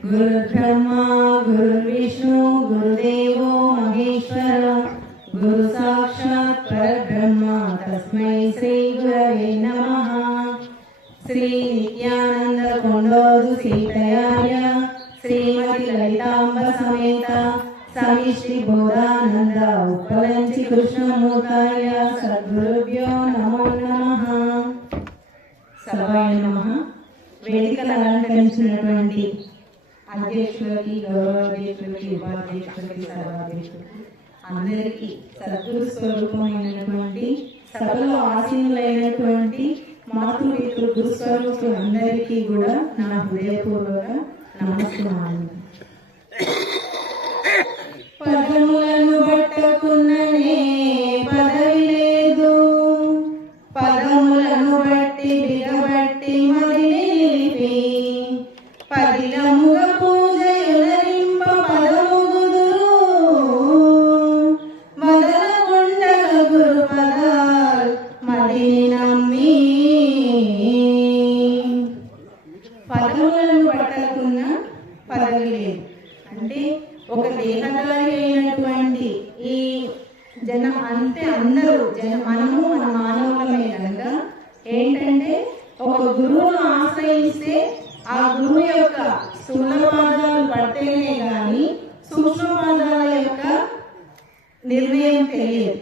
गुरुर्ब्रह्मा गुरुर्विष्णु गुरुदेवो महेश्वर गुरु साक्षात् परब्रह्म तस्मै श्री गुरवे नमः। श्री नित्यानंद कोंडोजु सीतयाय श्रीमती ललितांब समेत समिश्री बोधानंद उपलंची कृष्णमूर्ताय सद्गुरुभ्यो नमो नमः। సభాయ నమః। వేదికను అలంకరించినటువంటి అధ్యక్షులకి, గౌరవాధ్యక్షులకి, ఉపాధ్యక్షులకి, సర్వాధ్యక్షులకి అందరికీ సద్గురు స్వరూపమైనటువంటి సభలో ఆసీనులైనటువంటి మాతృమిత్రులు, గురుస్వరూపులు అందరికీ కూడా నా హృదయపూర్వక నమస్కారాలు। పదములను పట్టుకున్ననే పదవి లేదు, పదములను బట్టి బిగబట్టి మదిలిపి పదిలముగ పూజయునరింప పదముగుదురు మదలగుండగ గురు పదాల్ మదిని నమ్మి। పదములను పట్టకున్న పదవి లేదు అంటే ఒక దేహదారి అయినటువంటి ఈ జనం అంతే, అందరూ మనము మన మానవులమే కనుక ఏంటంటే ఒక గురువును ఆశ్రయిస్తే ఆ గురువు యొక్క స్థూల పాదాలు పడితేనే గాని సూక్ష్మ పాదాల యొక్క నిర్ణయం తెలియదు।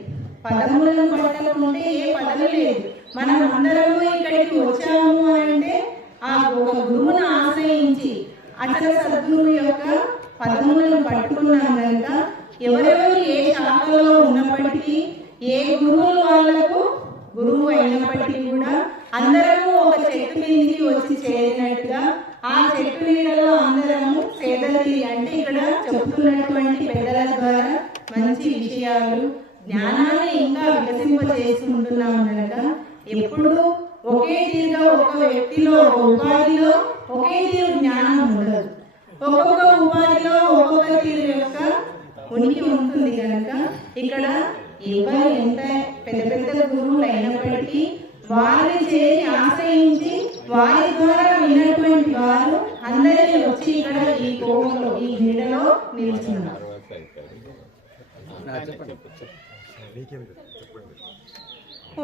పదములను పట్టకుంటే ఏ పదవి లేదు। మనం అందరము ఇక్కడికి వచ్చాము అంటే ఆ ఒక గురువును ఆశ్రయించి అచల సద్గురు యొక్క పదములను పట్టుకున్నాం కనుక ఎవరెవరు ఏ శాఖలో ఉన్నప్పటికీ, ఏ గురువులు వాళ్లకు గురువు అయినప్పటికీ కూడా అందరము ఒక చెట్టు మీదకి వచ్చి చేరినట్టుగా ఆ చెట్టు నీడలో అందరము సేదలి అంటే ఇక్కడ చెప్తున్నటువంటి పెద్దల ద్వారా మంచి విషయాలు, జ్ఞానాన్ని ఇంకా వికసింపజేసుకుంటున్నాం కనుక ఎప్పుడు ఒకే తీరుగా ఒక వ్యక్తిలో, ఒక ఉపాధిలో ఒకే తీరు జ్ఞానం ఉండదు। ఒక్కొక్క ఉపాధిలో ఒక్కొక్క తీరు యొక్క ఉనికి ఉంటుంది కనుక ఇక్కడ ఎవరు ఎంత పెద్ద పెద్ద గురువులు అయినప్పటికీ వారిని చేరి ఆశ్రయించి వారి ద్వారా విన్నటువంటి వారు అందరినీ వచ్చి ఇక్కడ ఈ కోవలో, ఈ నీడలో నిలుచున్నారు।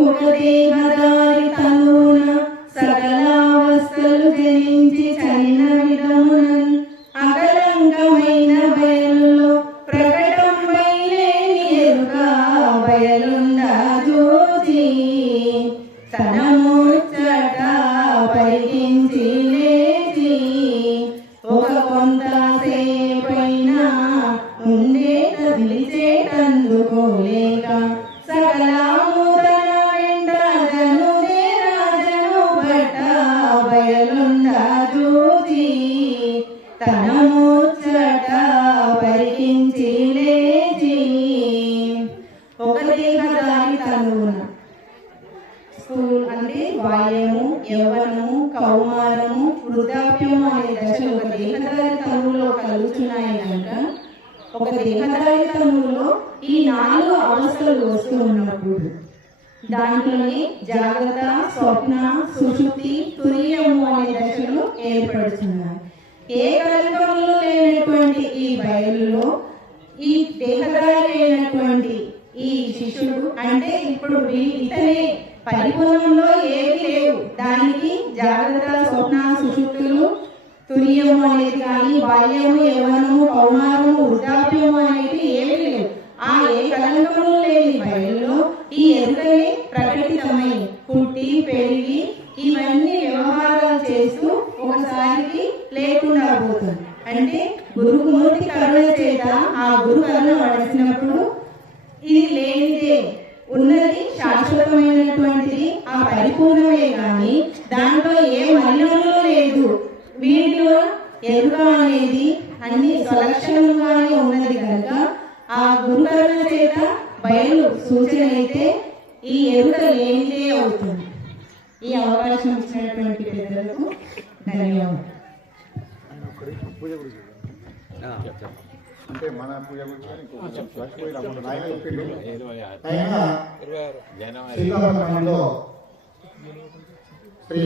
ఒక దేహదారి తనున సకలావస్థలు జనించి చైన విధమునన్ అకలంకమైన బయలులో ప్రకటం బయలేని ఎరుక బయలుండా జోచి తన ముచ్చట పరికించి లేచి ఒక కొంతసేపైన ఉండేట పిలిచేటందుకోలేక సకలాము తన వెంట జనుదే రాజను బట్ట బయలుండా జోచి తన ముచ్చట పరికించి లేచి। ఒక దేహదారి తనువున స్కూల్ అంటే బాల్యము, యవ్వనము, కౌమారము, వృద్ధాప్యము అనే దశలు ఒక దేహదారి తనువులో కలుగుతున్నాయి కనుక ఒక దేహదారి తనువులో ఈ 4 అవస్థలు వస్తూ ఉన్నప్పుడు దాంట్లోనే జాగ్రత్త, స్వప్న, సుషుప్తి, తురీయము అనే దశలు ఏర్పడుతున్నాయి। ఏ కలంకంలో లేనటువంటి ఈ బయలులో ఈ దేహదారి అయినటువంటి ఈ శిష్యుడు అంటే ఇప్పుడు ఇతనే పరిపూర్ణంలో ఏవి లేవు, దానికి జాగ్రత్త, స్వప్న, సుషుప్తులు, తురీయము అనేది కానీ బాల్యము, యవ్వనము, కౌమారము, వృద్ధాప్యము అనేది ఏవి లేవు। ఆ ఏ కలంకంలో లేని బయలులో ఈ ఎరుకనే ప్రకటితమై పుట్టి పెరిగి ఇవన్నీ వ్యవహారాలు చేస్తూ ఒకసారికి లేకుండా పోతుంది। అంటే గురుమూర్తి కరుణ చేత ఆ గురు కరుణ వడిసినప్పుడు ఇది లేనిదే ఉన్నది శాశ్వతమైనటువంటిది, ఆ పరిపూర్ణమే కానీ దాంట్లో ఏ మలినము లేదు। వీటిలో ఎరుక అనేది అన్ని స్వలక్షణంగానే ఉన్నది కనుక ఆ గురు కరుణ చేత బయలు సూచన అయితే ఈ ఎరుక లేనిదే అవుతుంది। ఈ అవకాశం ఇచ్చినటువంటి పెద్దలకు ధన్యవాదాలు। అంటే మన పూజ గురించి శ్రీ